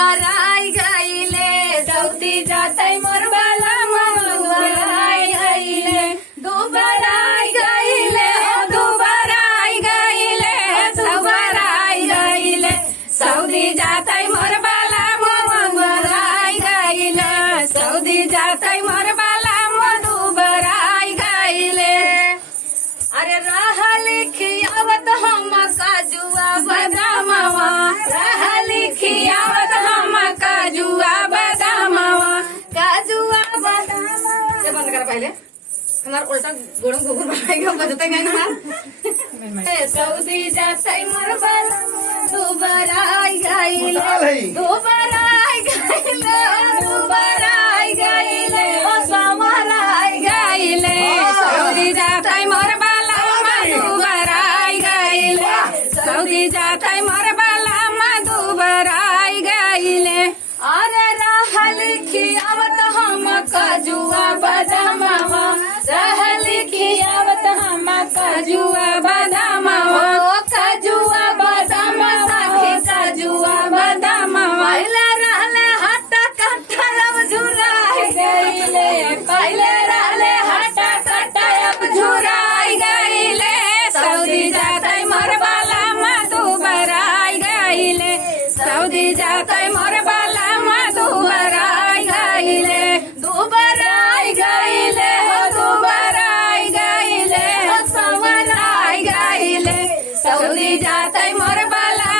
दुबराई गईले सऊदी जातई मोर बाला दुबराई गईले दुबराई गईले दुबराई गईले दुबराई गईले सऊदी जातई मोर बाला दुबराई गईले सऊदी जातई मोर बाला दुबराई गईले। अरे रह लिखियावत हम काजुआ बदामवा रह लिखियावत हम काजुआ बदामवा काजुआ बदामवा। से बंद कर पहले हमार उल्टा गोड़म गोबर बनाएगा बजते नहीं ना। सऊदी जातई मोर बाला दुबराई गईले दुबराई गईले दुबराई गईले ओ समराई गईले सऊदी जातई मोर बाला दुबराई गईले सऊदी जातई मोर बाला दुबराई गईले। अरे रह लिखियावत हम काजुआ बदामवा रह लिखियावत हम काजुआ बदामवा काजुआ बदामवा काजुआ बदामवा पहले रहले हट्टा कट्टा अब झुराई गईले पहले रहले हट्टा कट्टा अब झुराई गईले सऊदी जातई मोर बाला दुबराई गईले सऊदी जातई मोर बाला दुबराई गईले दुबराई गईले दुबराई गईले समराई गईले सऊदी जातई मोर बाला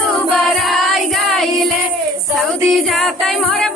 दुबराई गईले सऊदी जातई मोर